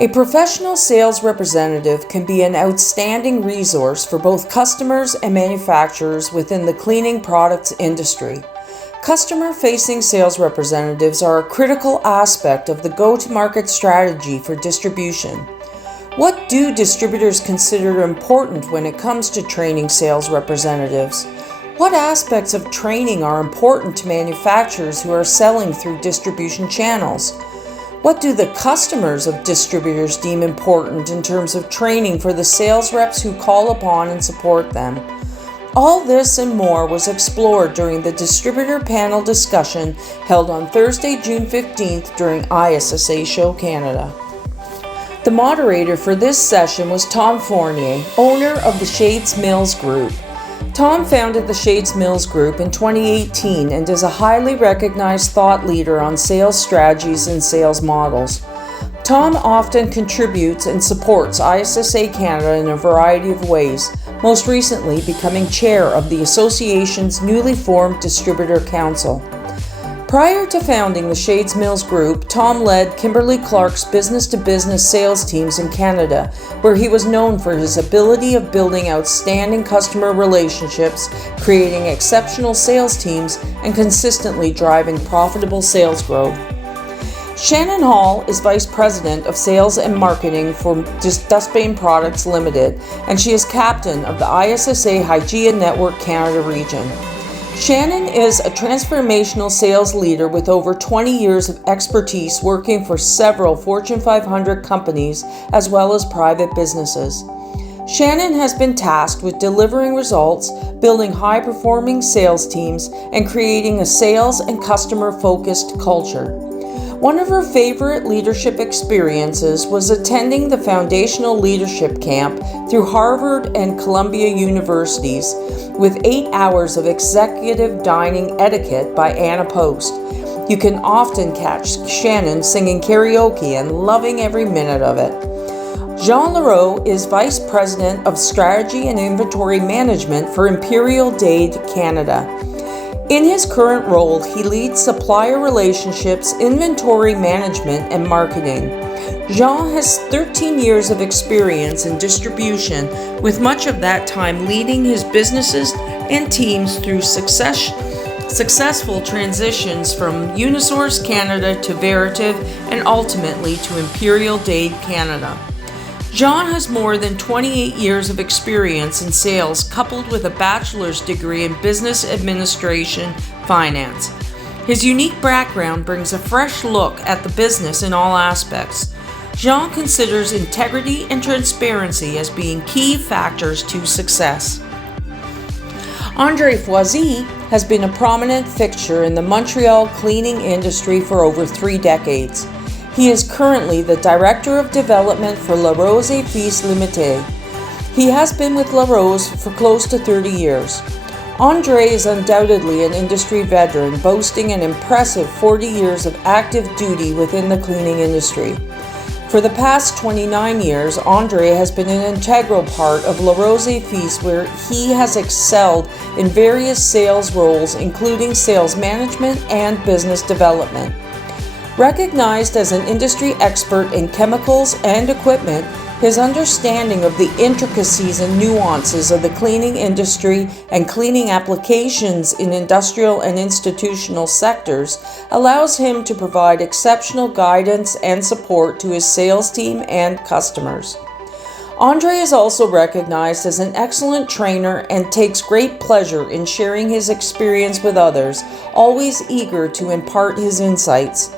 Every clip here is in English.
A professional sales representative can be an outstanding resource for both customers and manufacturers within the cleaning products industry. Customer-facing sales representatives are a critical aspect of the go-to-market strategy for distribution. What do distributors consider important when it comes to training sales representatives? What aspects of training are important to manufacturers who are selling through distribution channels? What do the customers of distributors deem important in terms of training for the sales reps who call upon and support them? All this and more was explored during the distributor panel discussion held on Thursday, June 15th during ISSA Show Canada. The moderator for this session was Tom Fournier, owner of the Shades Mills Group. Tom founded the Shades Mills Group in 2018 and is a highly recognized thought leader on sales strategies and sales models. Tom often contributes and supports ISSA Canada in a variety of ways, most recently becoming chair of the association's newly formed Distributor Council. Prior to founding the Shades Mills Group, Tom led Kimberly-Clark's business-to-business sales teams in Canada, where he was known for his ability of building outstanding customer relationships, creating exceptional sales teams, and consistently driving profitable sales growth. Shannon Hall is Vice President of Sales and Marketing for Dustbane Products Limited, and she is captain of the ISSA Hygiene Network Canada region. Shannon is a transformational sales leader with over 20 years of expertise working for several Fortune 500 companies as well as private businesses. Shannon has been tasked with delivering results, building high-performing sales teams, and creating a sales and customer-focused culture. One of her favorite leadership experiences was attending the Foundational Leadership Camp through Harvard and Columbia Universities with 8 hours of executive dining etiquette by Anna Post. You can often catch Shannon singing karaoke and loving every minute of it. Jean Leroux is Vice President of Strategy and Inventory Management for Imperial Dade Canada. In his current role, he leads supplier relationships, inventory management, and marketing. Jean has 13 years of experience in distribution, with much of that time leading his businesses and teams through successful transitions from Unisource Canada to Veritiv and ultimately to Imperial Dade Canada. Jean has more than 28 years of experience in sales, coupled with a bachelor's degree in business administration finance. His unique background brings a fresh look at the business in all aspects. Jean considers integrity and transparency as being key factors to success. Andre Foisy has been a prominent fixture in the Montreal cleaning industry for over 3 decades. He is currently the Director of Development for La Rose Fils Limited. He has been with La Rose for close to 30 years. Andre is undoubtedly an industry veteran, boasting an impressive 40 years of active duty within the cleaning industry. For the past 29 years, Andre has been an integral part of La Rose Fils, where he has excelled in various sales roles, including sales management and business development. Recognized as an industry expert in chemicals and equipment, his understanding of the intricacies and nuances of the cleaning industry and cleaning applications in industrial and institutional sectors allows him to provide exceptional guidance and support to his sales team and customers. Andre is also recognized as an excellent trainer and takes great pleasure in sharing his experience with others, always eager to impart his insights.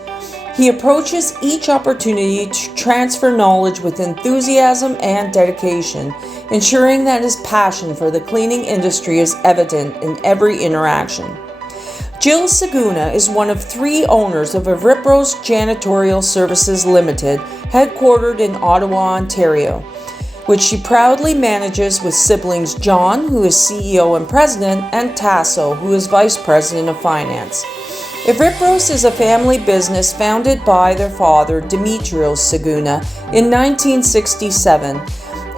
He approaches each opportunity to transfer knowledge with enthusiasm and dedication, ensuring that his passion for the cleaning industry is evident in every interaction. Jill Saguna is one of 3 owners of Evripros Janitorial Services Limited, headquartered in Ottawa, Ontario, which she proudly manages with siblings John, who is CEO and President, and Tasso, who is Vice President of Finance. Evripros is a family business founded by their father, Dimitrios Saguna, in 1967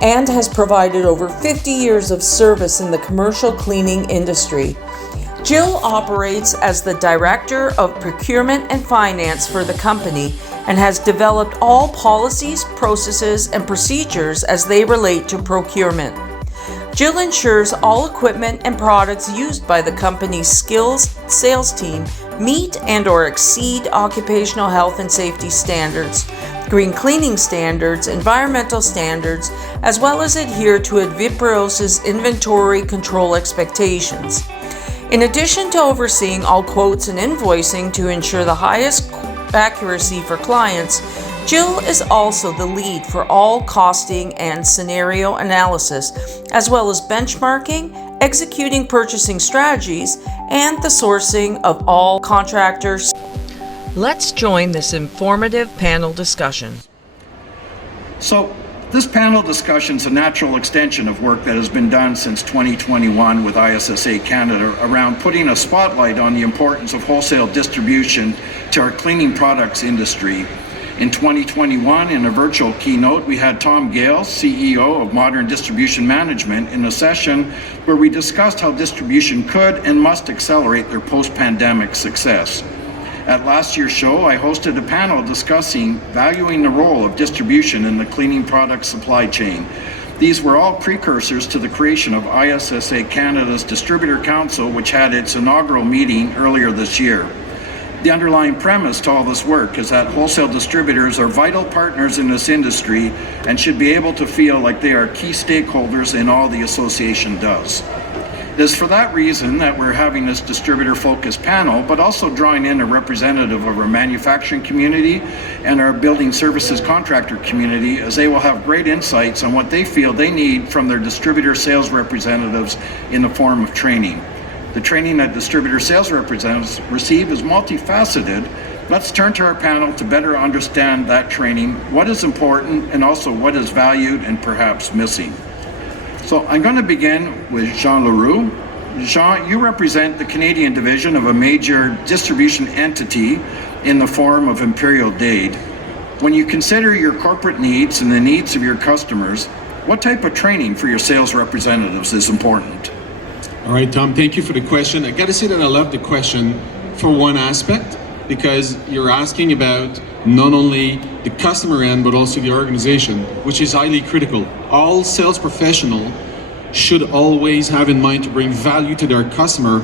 and has provided over 50 years of service in the commercial cleaning industry. Jill operates as the Director of Procurement and Finance for the company and has developed all policies, processes, and procedures as they relate to procurement. Jill ensures all equipment and products used by the company's skills sales team meet and/or exceed occupational health and safety standards, green cleaning standards, environmental standards, as well as adhere to Viprose's inventory control expectations. In addition to overseeing all quotes and invoicing to ensure the highest accuracy for clients, Jill is also the lead for all costing and scenario analysis, as well as benchmarking, executing purchasing strategies, and the sourcing of all contractors. Let's join this informative panel discussion. So, this panel discussion is a natural extension of work that has been done since 2021 with ISSA Canada around putting a spotlight on the importance of wholesale distribution to our cleaning products industry. In 2021, in a virtual keynote, we had Tom Gale, CEO of Modern Distribution Management, in a session where we discussed how distribution could and must accelerate their post-pandemic success. At last year's show, I hosted a panel discussing valuing the role of distribution in the cleaning product supply chain. These were all precursors to the creation of ISSA Canada's Distributor Council, which had its inaugural meeting earlier this year. The underlying premise to all this work is that wholesale distributors are vital partners in this industry and should be able to feel like they are key stakeholders in all the association does. It is for that reason that we're having this distributor-focused panel, but also drawing in a representative of our manufacturing community and our building services contractor community, as they will have great insights on what they feel they need from their distributor sales representatives in the form of training. The training that distributor sales representatives receive is multifaceted. Let's turn to our panel to better understand that training, what is important, and also what is valued and perhaps missing. So I'm going to begin with Jean Leroux. Jean, you represent the Canadian division of a major distribution entity in the form of Imperial Dade. When you consider your corporate needs and the needs of your customers, what type of training for your sales representatives is important? All right, Tom, thank you for the question. I got to say that I love the question for one aspect, because you're asking about not only the customer end, but also the organization, which is highly critical. All sales professionals should always have in mind to bring value to their customer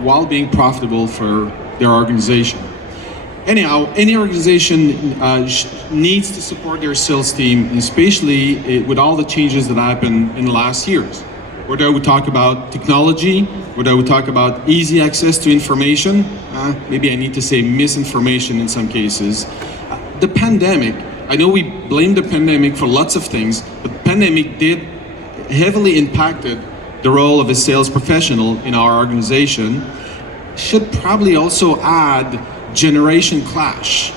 while being profitable for their organization. Anyhow, any organization needs to support their sales team, especially with all the changes that happened in the last years. Whether we talk about technology, whether we talk about easy access to information, maybe I need to say misinformation in some cases. The pandemic, I know we blame the pandemic for lots of things, but the pandemic did heavily impacted the role of a sales professional in our organization. Should probably also add generation clash.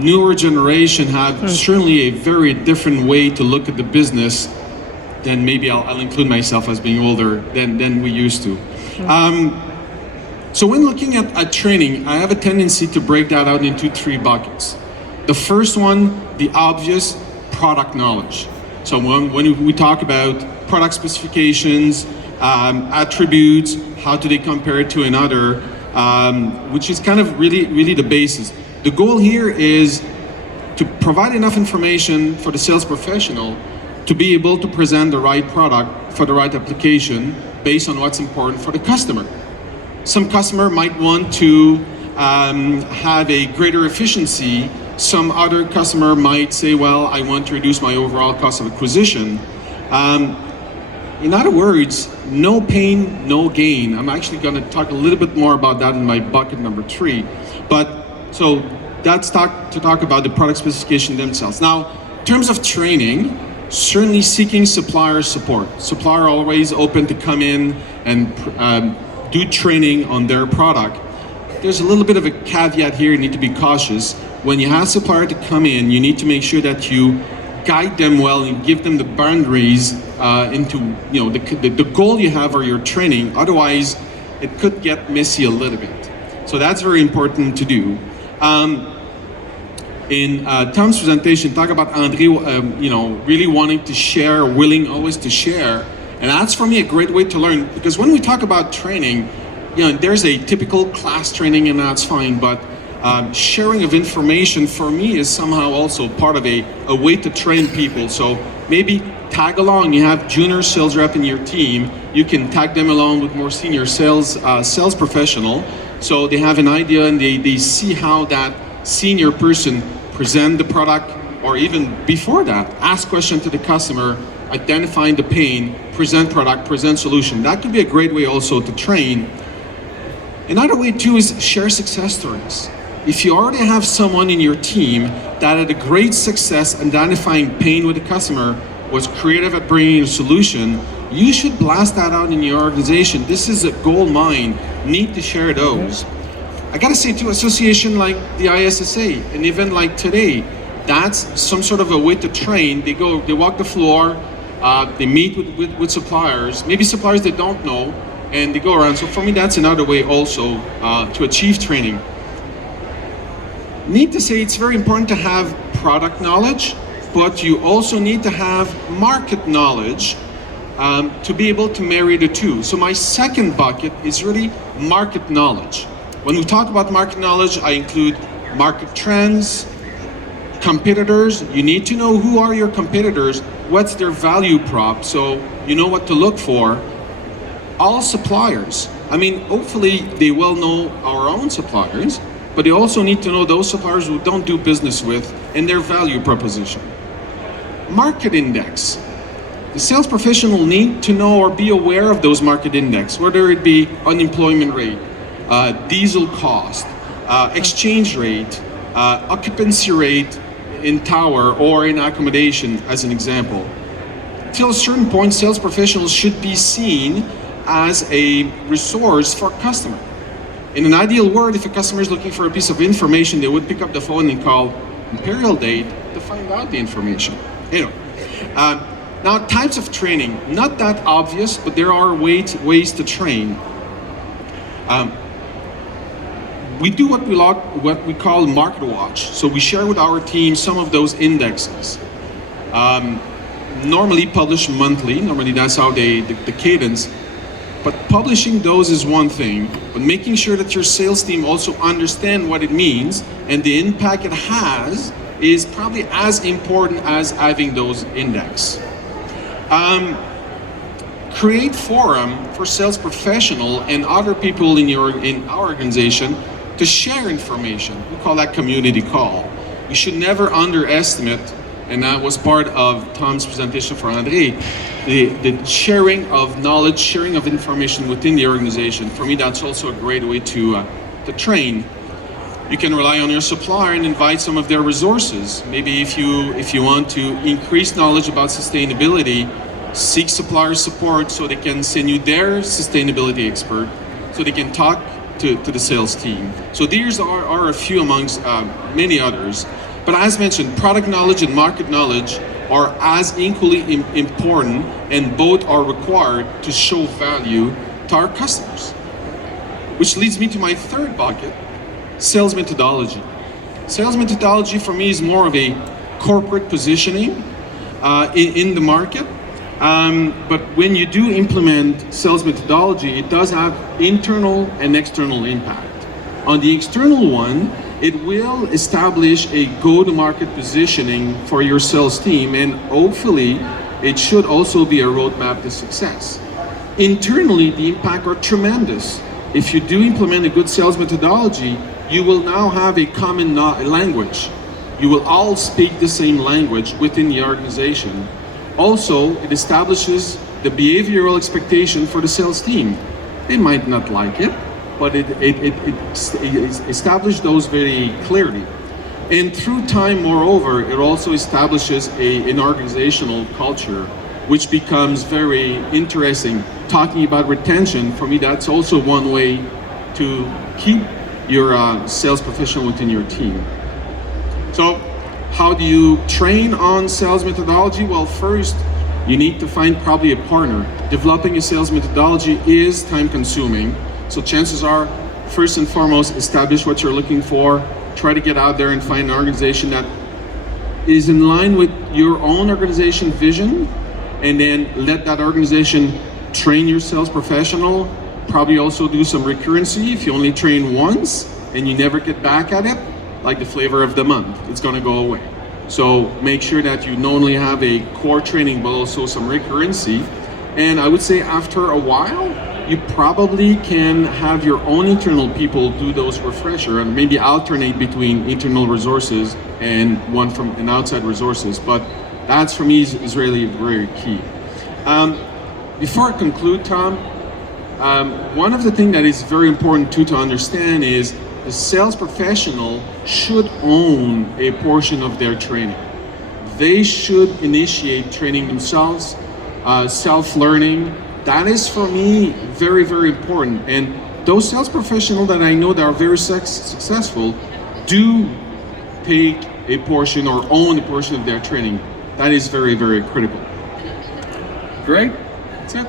Newer generation have certainly a very different way to look at the business than maybe I'll include myself as being older than we used to. So when looking at training, I have a tendency to break that out into three buckets. The first one, the obvious product knowledge. So when we talk about product specifications, attributes, how do they compare it to another, which is kind of really the basis. The goal here is to provide enough information for the sales professional to be able to present the right product for the right application based on what's important for the customer. Some customer might want to have a greater efficiency. Some other customer might say, well, I want to reduce my overall cost of acquisition. In other words, no pain, no gain. I'm actually going to talk a little bit more about that in my bucket number 3. But so that's to talk about the product specification themselves. Now, in terms of training, certainly seeking supplier support. Supplier always open to come in and do training on their product. There's a little bit of a caveat here. You need to be cautious. When you have supplier to come in, you need to make sure that you guide them well and give them the boundaries into the goal you have or your training. Otherwise, it could get messy a little bit. So that's very important to do. In Tom's presentation, talk about Andre, really wanting to share, willing always to share, and that's for me a great way to learn, because when we talk about training, there's a typical class training and that's fine, but Sharing of information for me is somehow also part of a way to train people. So maybe tag along. You have junior sales rep in your team. You can tag them along with more senior sales professional. So they have an idea and they see how that senior person present the product, or even before that, ask question to the customer, identifying the pain, present product, present solution. That could be a great way also to train. Another way too is share success stories. If you already have someone in your team that had a great success identifying pain with the customer, was creative at bringing a solution, you should blast that out in your organization. This is a gold mine. Need to share those. I gotta say too, association like the ISSA, an event like today, that's some sort of a way to train. They walk the floor, they meet with suppliers, maybe suppliers they don't know, and they go around. So for me, that's another way also to achieve training. Need to say it's very important to have product knowledge, but you also need to have market knowledge to be able to marry the two. So my second bucket is really market knowledge. When we talk about market knowledge, I include market trends, competitors. You need to know who are your competitors, what's their value prop, so you know what to look for. All suppliers. I mean, hopefully they will know our own suppliers, but they also need to know those suppliers who don't do business with and their value proposition. Market index. The sales professional need to know or be aware of those market index, whether it be unemployment rate, diesel cost, exchange rate, occupancy rate in tower or in accommodation, as an example. Till a certain point, sales professionals should be seen as a resource for a customer. In an ideal world, if a customer is looking for a piece of information, they would pick up the phone and call Imperial Date to find out the information. Anyway, now types of training, not that obvious, but there are ways to train. We do what we call market watch. So we share with our team some of those indexes. Normally published monthly. Normally that's how the cadence. But publishing those is one thing, but making sure that your sales team also understand what it means and the impact it has is probably as important as having those index. Create forum for sales professional and other people in our organization to share information. We call that community call. You should never underestimate, and that was part of Tom's presentation for André, the sharing of knowledge, sharing of information within the organization. For me, that's also a great way to train. You can rely on your supplier and invite some of their resources. Maybe if you want to increase knowledge about sustainability, seek supplier support so they can send you their sustainability expert so they can talk to the sales team. So these are a few amongst many others. But as mentioned, product knowledge and market knowledge are as equally important, and both are required to show value to our customers. Which leads me to my third bucket, sales methodology. Sales methodology for me is more of a corporate positioning in the market. But when you do implement sales methodology, it does have internal and external impact. On the external one, it will establish a go-to-market positioning for your sales team, and hopefully it should also be a roadmap to success. Internally, the impact are tremendous. If you do implement a good sales methodology, you will now have a common language. You will all speak the same language within the organization. Also, it establishes the behavioral expectation for the sales team. They might not like it, but it establishes those very clearly. And through time, moreover, it also establishes an organizational culture, which becomes very interesting. Talking about retention, for me, that's also one way to keep your sales professional within your team. So, how do you train on sales methodology? Well, first, you need to find probably a partner. Developing a sales methodology is time consuming. So chances are, first and foremost, establish what you're looking for. Try to get out there and find an organization that is in line with your own organization vision, and then let that organization train your sales professional. Probably also do some recurrency. If you only train once, and you never get back at it, like the flavor of the month, it's going to go away. So make sure that you not only have a core training, but also some recurrency. And I would say after a while, you probably can have your own internal people do those refresher and maybe alternate between internal resources and one from an outside resources. But that's for me is really very key. Before I conclude, Tom, one of the things that is very important too to understand is the sales professional should own a portion of their training. They should initiate training themselves, self-learning. That is for me very, very important. And those sales professionals that I know that are very successful do take a portion or own a portion of their training. That is very, very critical. Great. That's it.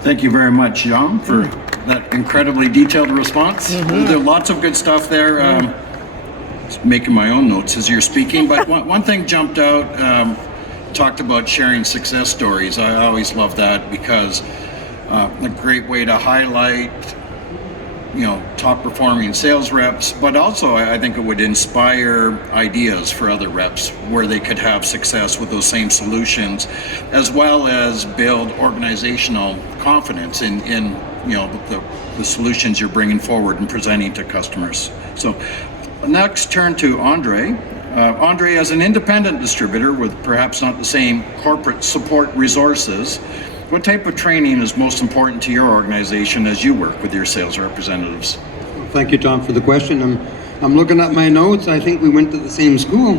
Thank you very much, Jean, for that incredibly detailed response. There are lots of good stuff there. Just making my own notes as you're speaking, but one thing jumped out, talked about sharing success stories. I always love that because a great way to highlight, top performing sales reps, but also I think it would inspire ideas for other reps where they could have success with those same solutions, as well as build organizational confidence in the solutions you're bringing forward and presenting to customers. So next turn to Andre. Andre, as an independent distributor with perhaps not the same corporate support resources, what type of training is most important to your organization as you work with your sales representatives? Thank you, Tom, for the question. I'm looking at my notes. I think we went to the same school.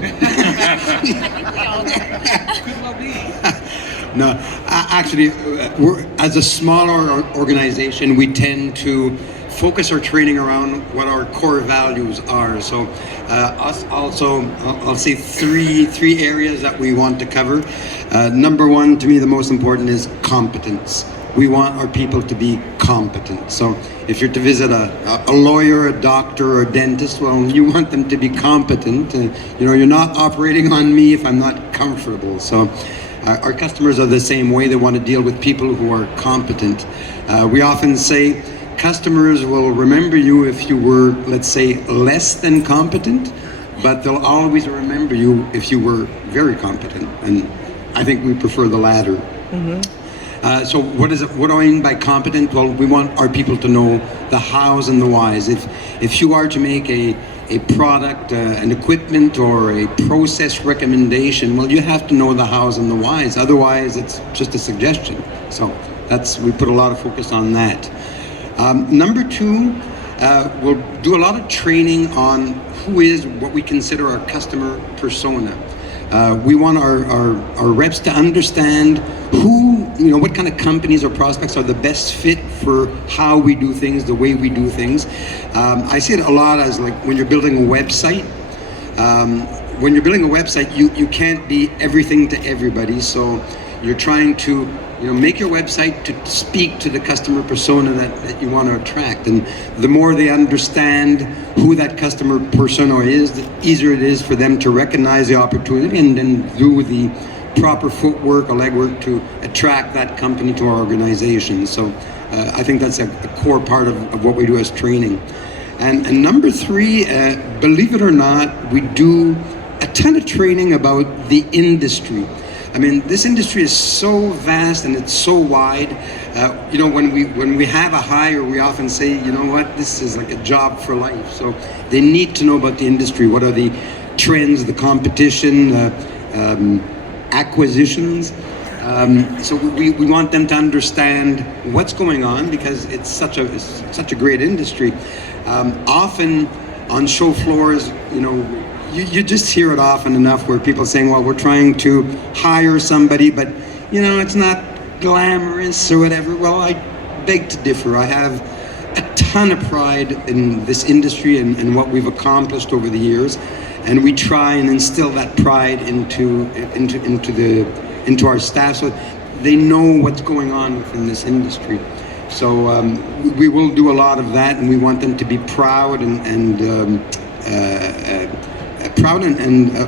No, actually, as a smaller organization, we tend to focus our training around what our core values are. So I'll say three areas that we want to cover. Number one, to me, the most important is competence. We want our people to be competent. So if you're to visit a lawyer, a doctor, or a dentist, well, you want them to be competent. You're not operating on me if I'm not comfortable. So our customers are the same way. They want to deal with people who are competent. We often say customers will remember you if you were, let's say, less than competent, but they'll always remember you if you were very competent. And I think we prefer the latter. So what do I mean by competent? Well, we want our people to know the hows and the whys. If you are to make a product, an equipment, or a process recommendation, well, you have to know the hows and the whys. Otherwise, it's just a suggestion. So we put a lot of focus on that. Number two, we'll do a lot of training on who is what we consider our customer persona. We want our reps to understand what kind of companies or prospects are the best fit for how we do things, the way we do things. I see it a lot as like when you're building a website. When you're building a website, you can't be everything to everybody. So you're trying to make your website to speak to the customer persona that you want to attract. And the more they understand who that customer persona is, the easier it is for them to recognize the opportunity and then do the proper footwork or legwork to attract that company to our organization. So I think that's a core part of what we do as training. And number three, believe it or not, we do a ton of training about the industry. I mean, this industry is so vast and it's so wide. When we have a hire, we often say, this is like a job for life. So they need to know about the industry. What are the trends, the competition, acquisitions? So we want them to understand what's going on because it's such a great industry. Often on show floors, you just hear it often enough where people are saying, well, we're trying to hire somebody, but it's not glamorous or whatever. Well, I beg to differ. I have a ton of pride in this industry and what we've accomplished over the years, and we try and instill that pride into our staff so they know what's going on within this industry. So we will do a lot of that, and we want them to be proud and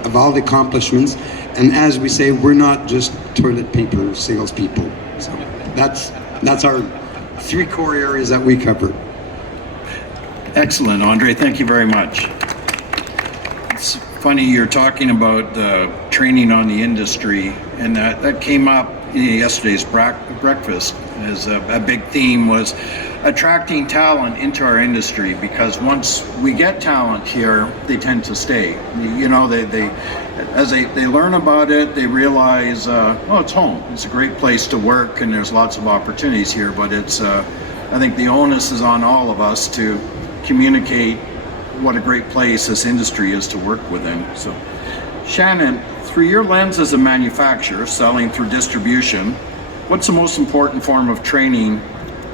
of all the accomplishments. And as we say, we're not just toilet paper salespeople. So that's our three core areas that we cover. Excellent, Andre. Thank you very much. It's funny you're talking about training on the industry, and that came up in yesterday's breakfast as a big theme was attracting talent into our industry, because once we get talent here, they tend to stay. You know, they as they learn about it, they realize, oh, it's home. It's a great place to work, and there's lots of opportunities here. But it's, I think the onus is on all of us to communicate what a great place this industry is to work within. So, Shannon, through your lens as a manufacturer selling through distribution, what's the most important form of training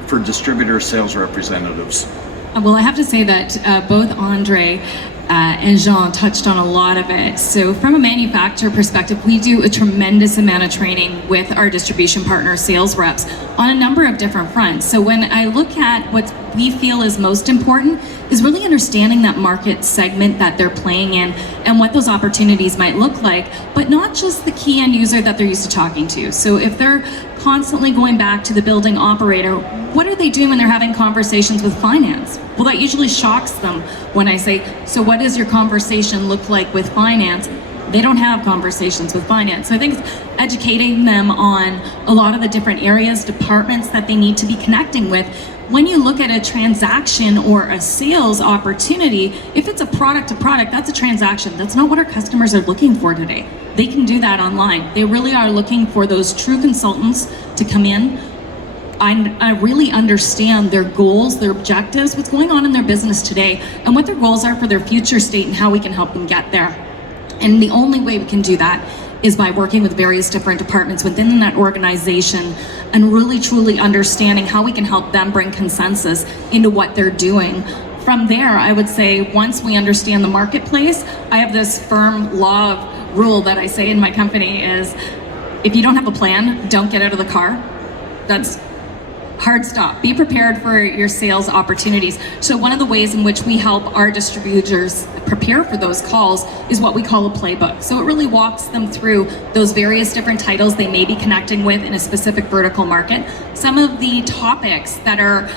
for distributor sales representatives? Well, I have to say that both Andre and Jean touched on a lot of it. So from a manufacturer perspective, we do a tremendous amount of training with our distribution partner sales reps on a number of different fronts. So when I look at what we feel is most important is really understanding that market segment that they're playing in and what those opportunities might look like, but not just the key end user that they're used to talking to. So if they're constantly going back to the building operator, what are they doing when they're having conversations with finance? Well, that usually shocks them when I say, so what does your conversation look like with finance? They don't have conversations with finance. So I think it's educating them on a lot of the different areas, departments that they need to be connecting with. When you look at a transaction or a sales opportunity, if it's a product to product, that's a transaction. That's not what our customers are looking for today. They can do that online. They really are looking for those true consultants to come in. I really understand their goals, their objectives, what's going on in their business today, and what their goals are for their future state and how we can help them get there. And the only way we can do that is by working with various different departments within that organization and really truly understanding how we can help them bring consensus into what they're doing. From there, I would say once we understand the marketplace, I have this firm rule that I say in my company is, if you don't have a plan, don't get out of the car. That's hard stop. Be prepared for your sales opportunities. So one of the ways in which we help our distributors prepare for those calls is what we call a playbook. So it really walks them through those various different titles they may be connecting with in a specific vertical market. Some of the topics that are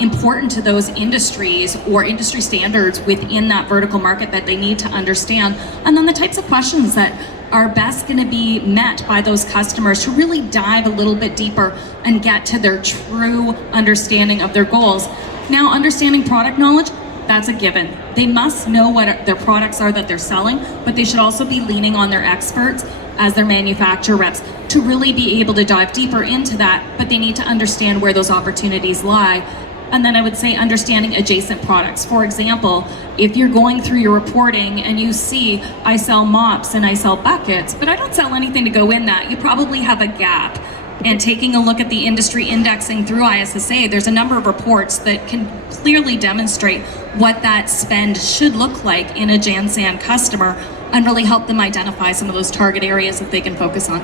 important to those industries or industry standards within that vertical market that they need to understand. And then the types of questions that are best going to be met by those customers to really dive a little bit deeper and get to their true understanding of their goals. Now, understanding product knowledge, that's a given. They must know what their products are that they're selling, but they should also be leaning on their experts as their manufacturer reps to really be able to dive deeper into that, but they need to understand where those opportunities lie. And then I would say understanding adjacent products. For example, if you're going through your reporting and you see, I sell mops and I sell buckets, but I don't sell anything to go in that, you probably have a gap. And taking a look at the industry indexing through ISSA, there's a number of reports that can clearly demonstrate what that spend should look like in a Jansan customer and really help them identify some of those target areas that they can focus on.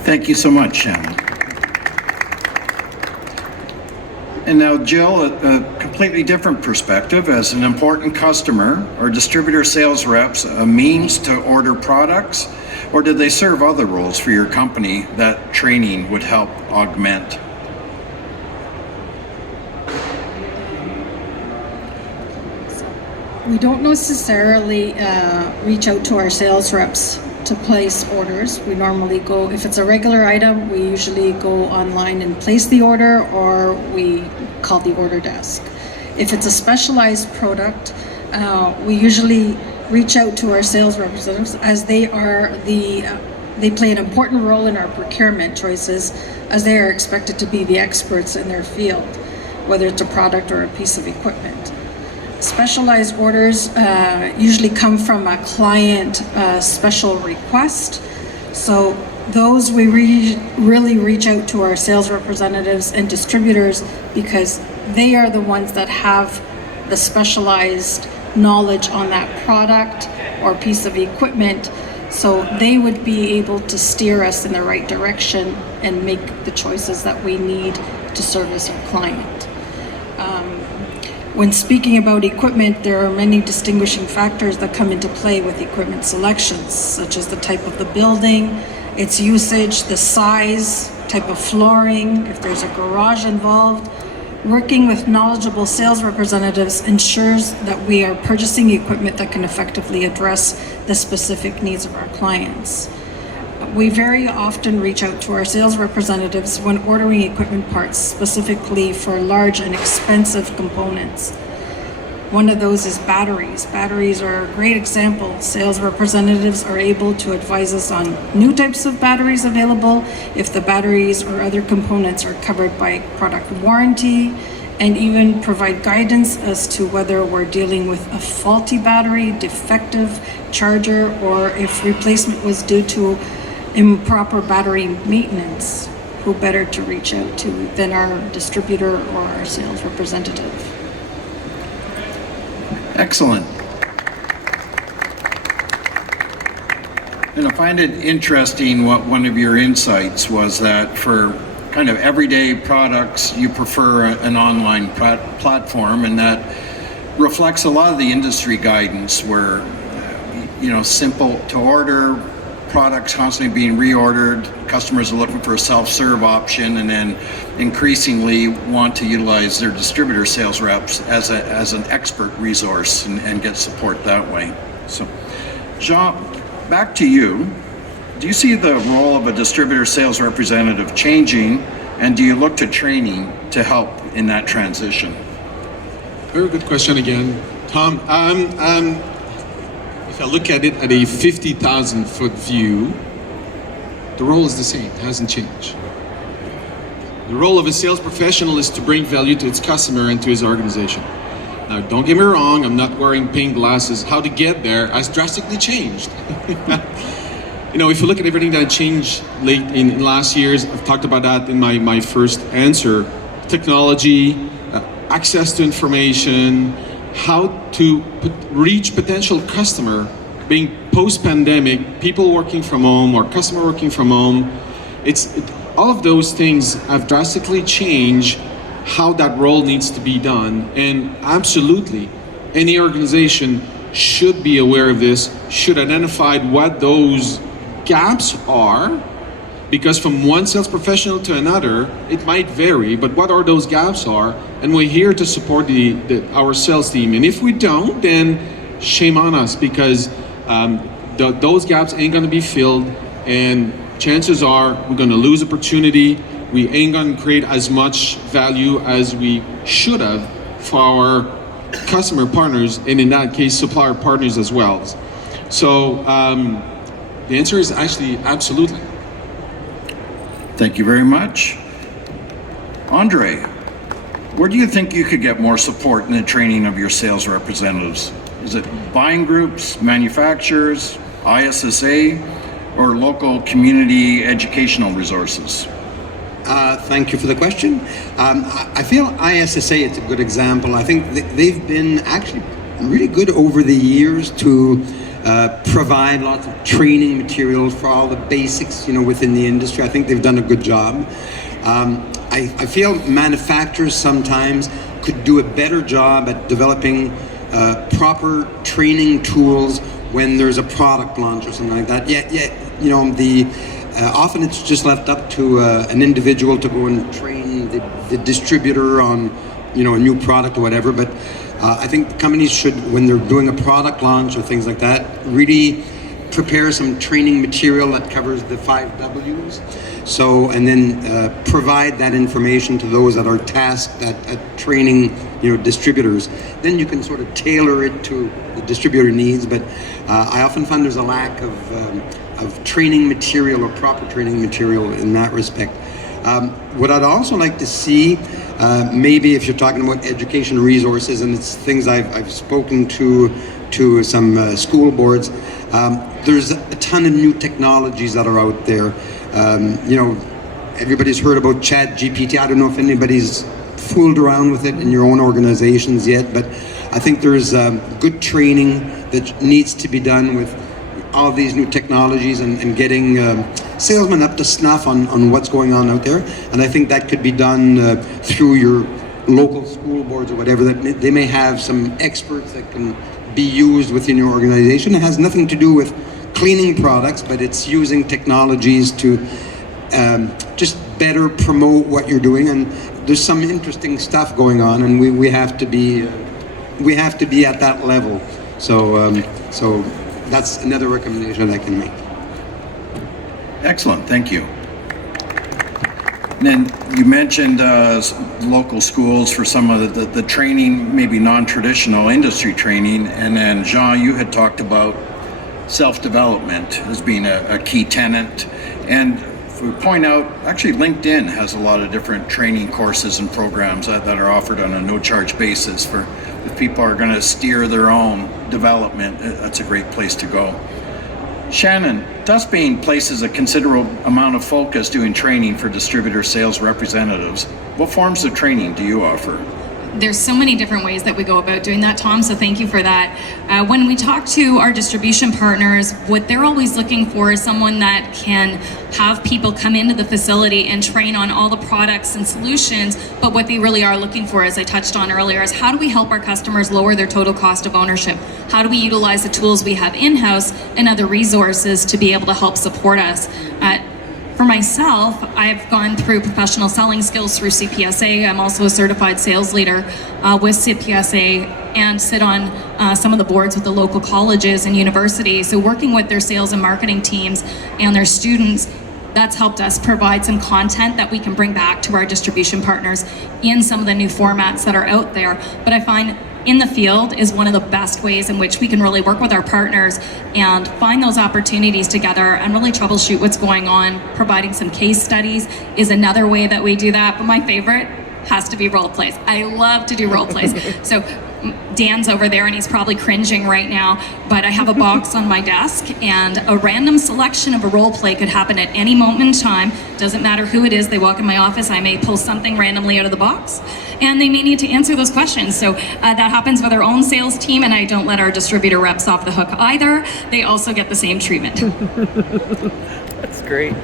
Thank you so much, Shannon. And now, Jill, a completely different perspective. As an important customer, are distributor sales reps a means to order products, or did they serve other roles for your company that training would help augment? We don't necessarily reach out to our sales reps to place orders. We normally go, if it's a regular item, we usually go online and place the order, or we call the order desk. If it's a specialized product, we usually reach out to our sales representatives, as they are they play an important role in our procurement choices, as they are expected to be the experts in their field, whether it's a product or a piece of equipment. Specialized orders usually come from a client special request. So those we really reach out to our sales representatives and distributors, because they are the ones that have the specialized knowledge on that product or piece of equipment. So they would be able to steer us in the right direction and make the choices that we need to service our client. When speaking about equipment, there are many distinguishing factors that come into play with equipment selections, such as the type of the building, its usage, the size, type of flooring, if there's a garage involved, Working with knowledgeable sales representatives ensures that we are purchasing equipment that can effectively address the specific needs of our clients. We very often reach out to our sales representatives when ordering equipment parts, specifically for large and expensive components. One of those is batteries. Batteries are a great example. Sales representatives are able to advise us on new types of batteries available, if the batteries or other components are covered by product warranty, and even provide guidance as to whether we're dealing with a faulty battery, defective charger, or if replacement was due to improper battery maintenance. Who better to reach out to than our distributor or our sales representative? Excellent. And I find it interesting what one of your insights was, that for kind of everyday products, you prefer an online platform, and that reflects a lot of the industry guidance where, simple to order, products constantly being reordered, customers are looking for a self-serve option, and then increasingly want to utilize their distributor sales reps as an expert resource and get support that way. So, Jean, back to you. Do you see the role of a distributor sales representative changing, and do you look to training to help in that transition? Very good question again, Tom. If I look at it at a 50,000 foot view, the role is the same, it hasn't changed. The role of a sales professional is to bring value to its customer and to his organization. Now, don't get me wrong, I'm not wearing pink glasses. How to get there has drastically changed. If you look at everything that changed late in last years, I've talked about that in my first answer. Technology, access to information, how to reach potential customer, being post-pandemic, people working from home or customer working from home. All of those things have drastically changed how that role needs to be done. And absolutely, any organization should be aware of this, should identify what those gaps are, because from one sales professional to another, it might vary, but what are those gaps are, and we're here to support our sales team. And if we don't, then shame on us, because those gaps ain't gonna be filled, and chances are we're gonna lose opportunity. We ain't gonna create as much value as we should have for our customer partners, and in that case, supplier partners as well. So the answer is actually absolutely. Thank you very much. Andre, where do you think you could get more support in the training of your sales representatives? Is it buying groups, manufacturers, ISSA, or local community educational resources? Thank you for the question. I feel ISSA is a good example. I think they've been actually really good over the years to provide lots of training materials for all the basics, within the industry. I think they've done a good job. I feel manufacturers sometimes could do a better job at developing proper training tools when there's a product launch or something like that. Often it's just left up to an individual to go and train the distributor on, a new product or whatever. But I think companies should, when they're doing a product launch or things like that, really prepare some training material that covers the 5 W's. So, and then provide that information to those that are tasked at training, distributors. Then you can sort of tailor it to the distributor needs. But I often find there's a lack of training material or proper training material in that respect. What I'd also like to see, maybe if you're talking about education resources, and it's things I've spoken to some school boards, there's a ton of new technologies that are out there. Everybody's heard about ChatGPT. I don't know if anybody's fooled around with it in your own organizations yet, but I think there's good training that needs to be done with all of these new technologies and getting salesmen up to snuff on what's going on out there. And I think that could be done through your local school boards or whatever, that they may have some experts that can be used within your organization. It has nothing to do with cleaning products, but it's using technologies to just better promote what you're doing. And there's some interesting stuff going on, and we have to be at that level. So that's another recommendation I can make. Excellent, thank you. And then you mentioned local schools for some of the training, maybe non-traditional industry training, and then Jean, you had talked about self-development as being a key tenet. And if we point out, actually LinkedIn has a lot of different training courses and programs that are offered on a no-charge basis for if people are going to steer their own development. That's a great place to go. Shannon, Dustbane places a considerable amount of focus doing training for distributor sales representatives. What forms of training do you offer? There's so many different ways that we go about doing that, Tom, so thank you for that. When we talk to our distribution partners, what they're always looking for is someone that can have people come into the facility and train on all the products and solutions, but what they really are looking for, as I touched on earlier, is how do we help our customers lower their total cost of ownership? How do we utilize the tools we have in-house and other resources to be able to help support us? For myself, I've gone through professional selling skills through CPSA. I'm also a certified sales leader with CPSA and sit on some of the boards with the local colleges and universities. So working with their sales and marketing teams and their students, that's helped us provide some content that we can bring back to our distribution partners in some of the new formats that are out there. But I find in the field is one of the best ways in which we can really work with our partners and find those opportunities together and really troubleshoot what's going on. Providing some case studies is another way that we do that, but my favorite has to be role plays. I love to do role plays. So Dan's over there and he's probably cringing right now, but I have a box on my desk and a random selection of a role play could happen at any moment in time. Doesn't matter who it is, they walk in my office, I may pull something randomly out of the box and they may need to answer those questions. So that happens with our own sales team, and I don't let our distributor reps off the hook either. They also get the same treatment. That's great.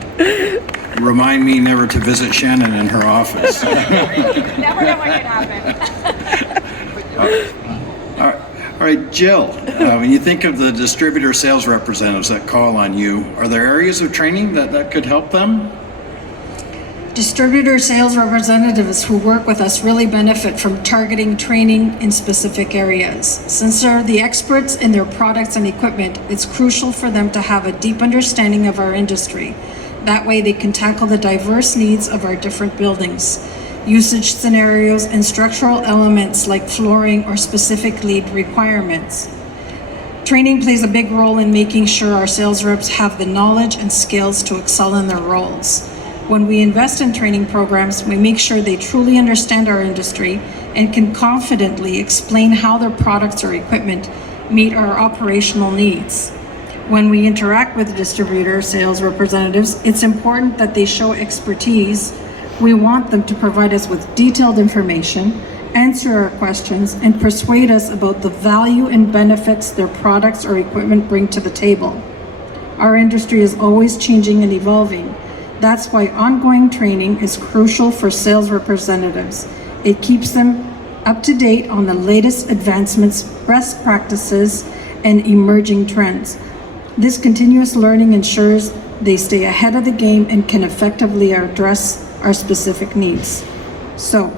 Remind me never to visit Shannon in her office. Never know what could happen. All right, Jill, when you think of the distributor sales representatives that call on you, are there areas of training that could help them? Distributor sales representatives who work with us really benefit from targeting training in specific areas. Since they're the experts in their products and equipment, it's crucial for them to have a deep understanding of our industry. That way they can tackle the diverse needs of our different buildings, usage scenarios, and structural elements like flooring or specific lead requirements. Training plays a big role in making sure our sales reps have the knowledge and skills to excel in their roles. When we invest in training programs, we make sure they truly understand our industry and can confidently explain how their products or equipment meet our operational needs. When we interact with distributor sales representatives, it's important that they show expertise. We want them to provide us with detailed information, answer our questions, and persuade us about the value and benefits their products or equipment bring to the table. Our industry is always changing and evolving. That's why ongoing training is crucial for sales representatives. It keeps them up to date on the latest advancements, best practices, and emerging trends. This continuous learning ensures they stay ahead of the game and can effectively address our specific needs. So,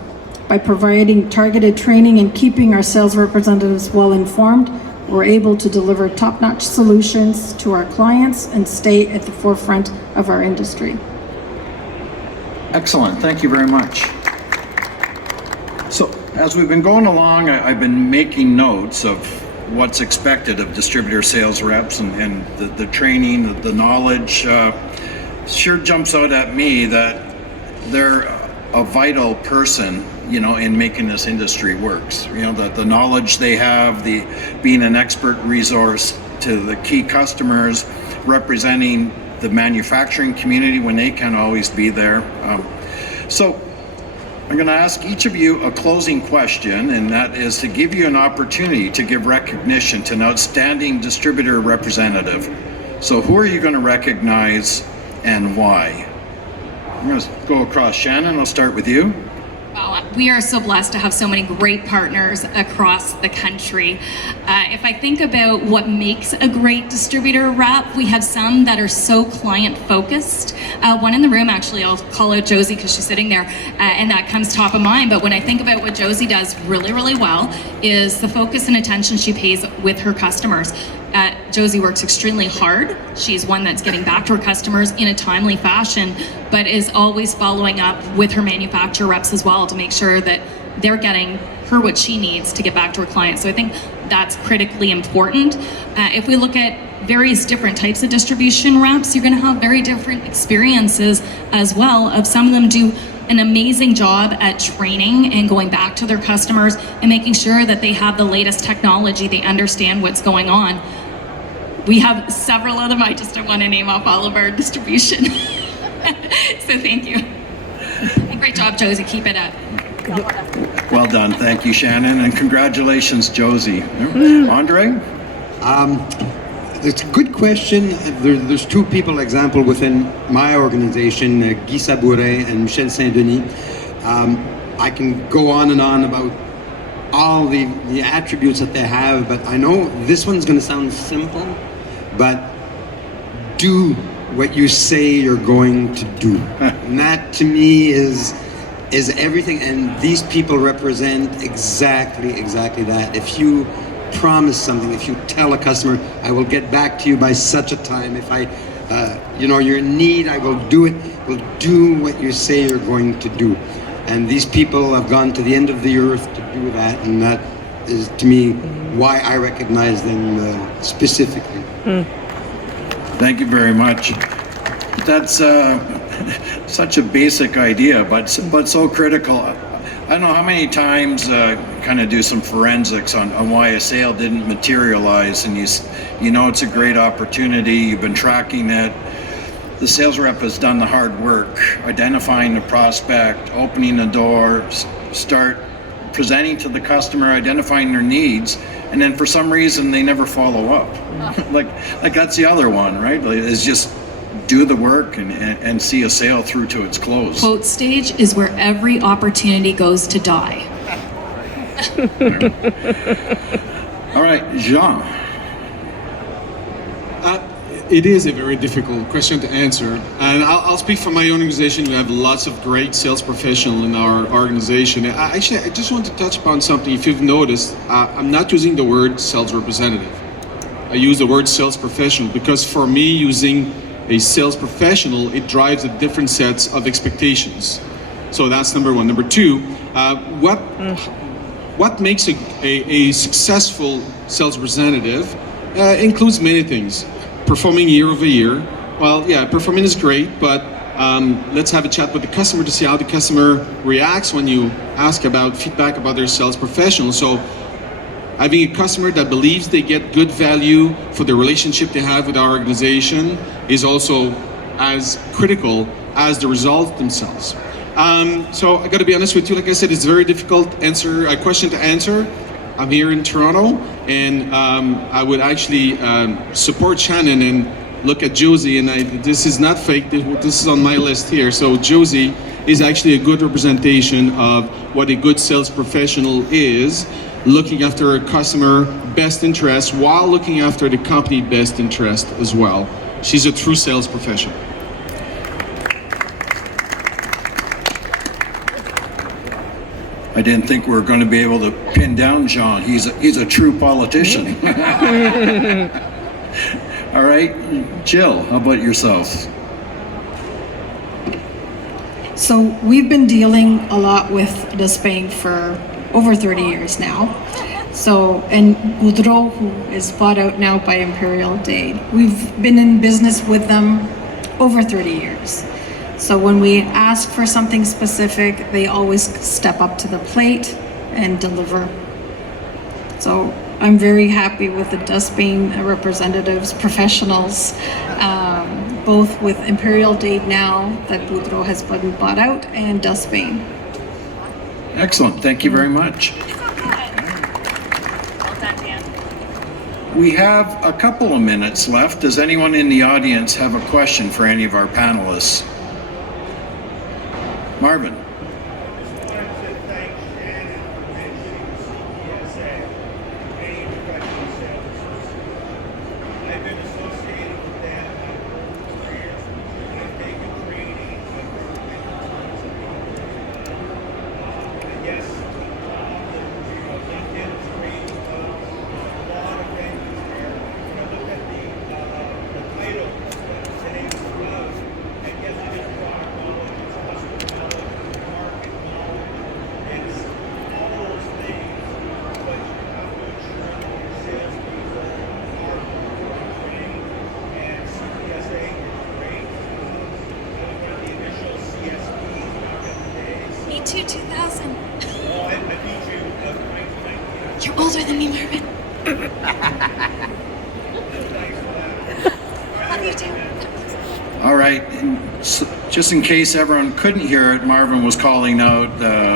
by providing targeted training and keeping our sales representatives well informed, we're able to deliver top-notch solutions to our clients and stay at the forefront of our industry. Excellent, thank you very much. So as we've been going along, I've been making notes of what's expected of distributor sales reps and the training, the knowledge. Sure jumps out at me that they're a vital person, in making this industry works. The knowledge they have, being an expert resource to the key customers, representing the manufacturing community when they can't always be there. So I'm going to ask each of you a closing question, and that is to give you an opportunity to give recognition to an outstanding distributor representative. So who are you going to recognize and why? I'm going to go across. Shannon, I'll start with you. Well, we are so blessed to have so many great partners across the country. If I think about what makes a great distributor rep, we have some that are so client focused. One in the room, actually, I'll call out Josie because she's sitting there, and that comes top of mind. But when I think about what Josie does really, really well is the focus and attention she pays with her customers. Josie works extremely hard. She's one that's getting back to her customers in a timely fashion, but is always following up with her manufacturer reps as well to make sure that they're getting her what she needs to get back to her clients. So I think that's critically important. If we look at various different types of distribution reps, you're going to have very different experiences as well. Of some of them do an amazing job at training and going back to their customers and making sure that they have the latest technology, they understand what's going on. We have several of them. I just don't want to name off all of our distribution. So thank you. And great job, Josie. Keep it up. Well done. Thank you, Shannon, and congratulations, Josie. Andre? It's a good question. There's two people, example, within my organization, Guy Sabourin and Michel Saint-Denis. I can go on and on about all the attributes that they have, but I know this one's going to sound simple, but do what you say you're going to do. And that to me is everything, and these people represent exactly that. If you promise something, if you tell a customer, I will get back to you by such a time, if you're in need, I will do it, will do what you say you're going to do. And these people have gone to the end of the earth to do that, and that is, to me, why I recognize them specifically. Thank you very much. That's such a basic idea, but so critical. I don't know how many times kind of do some forensics on why a sale didn't materialize, and you know it's a great opportunity, you've been tracking it. The sales rep has done the hard work, identifying the prospect, opening the door, start presenting to the customer, identifying their needs, and then for some reason they never follow up. Like that's the other one, right? Is just do the work and see a sale through to its close. Quote stage is where every opportunity goes to die. All right, Jean. It is a very difficult question to answer, and I'll speak for my own organization. We have lots of great sales professionals in our organization. I just want to touch upon something. If you've noticed, I'm not using the word sales representative. I use the word sales professional because for me, using a sales professional, it drives a different sets of expectations. So that's number one. Number two, what makes a successful sales representative includes many things. Performing year over year. Well, yeah, performing is great, but let's have a chat with the customer to see how the customer reacts when you ask about feedback about their sales professional. So having a customer that believes they get good value for the relationship they have with our organization is also as critical as the results themselves. So I got to be honest with you, like I said, it's a very difficult question to answer. I'm here in Toronto, and I would actually support Shannon and look at Josie, and this is not fake, this is on my list here. So Josie is actually a good representation of what a good sales professional is, looking after a customer best interest while looking after the company best interest as well. She's a true sales professional. I didn't think we were going to be able to pin down Jean. He's a true politician. All right, Jill, how about yourself? So we've been dealing a lot with Despain for over 30 years now. So, and Boudreau, who is bought out now by Imperial Dade, we've been in business with them over 30 years. So when we ask for something specific, they always step up to the plate and deliver. So I'm very happy with the Despain representatives, professionals, both with Imperial Dade now that Boudreau has been bought out, and Despain. Excellent, thank you very much. Well done, Dan. We have a couple of minutes left. Does anyone in the audience have a question for any of our panelists? Marvin. 92, 2000. You're older than me, Marvin. Love you too. All right, and just in case everyone couldn't hear it, Marvin was calling out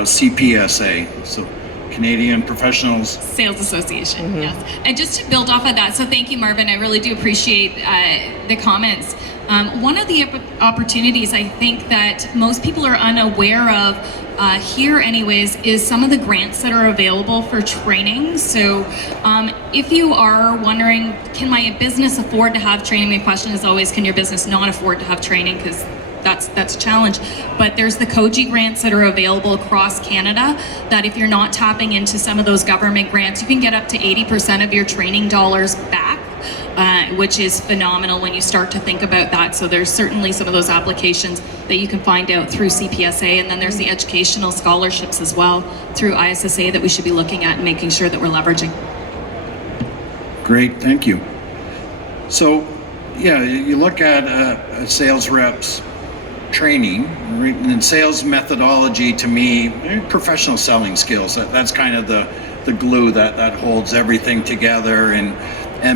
CPSA, so Canadian Professionals Sales Association, yes. And just to build off of that, so thank you, Marvin. I really do appreciate the comments. One of the opportunities I think that most people are unaware of here anyways is some of the grants that are available for training. So if you are wondering, can my business afford to have training? My question is always, can your business not afford to have training? Because that's a challenge. But there's the COGI grants that are available across Canada that if you're not tapping into some of those government grants, you can get up to 80% of your training dollars back. Which is phenomenal when you start to think about that. So there's certainly some of those applications that you can find out through CPSA, and then there's the educational scholarships as well through ISSA that we should be looking at and making sure that we're leveraging. Great, thank you. So, yeah, you look at a sales rep's training, and sales methodology to me, professional selling skills, that's kind of the glue that holds everything together and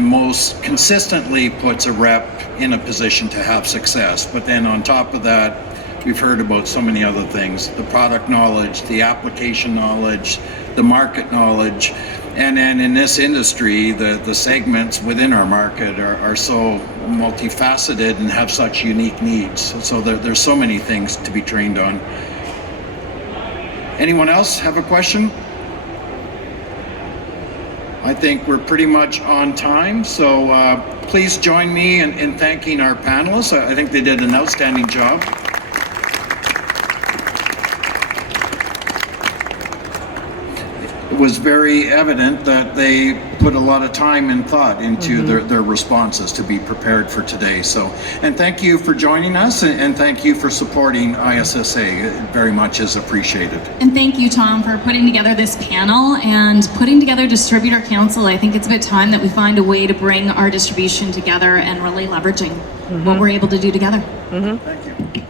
most consistently puts a rep in a position to have success. But then on top of that, we've heard about so many other things, the product knowledge, the application knowledge, the market knowledge. And then in this industry, the segments within our market are so multifaceted and have such unique needs. So there's so many things to be trained on. Anyone else have a question? I think we're pretty much on time, so please join me in thanking our panelists. I think they did an outstanding job. It was very evident that they put a lot of time and thought into their responses to be prepared for today. So, and thank you for joining us, and thank you for supporting ISSA. It very much is appreciated. And thank you, Tom, for putting together this panel and putting together Distributor Council. I think it's about time that we find a way to bring our distribution together and really leveraging what we're able to do together. Thank you.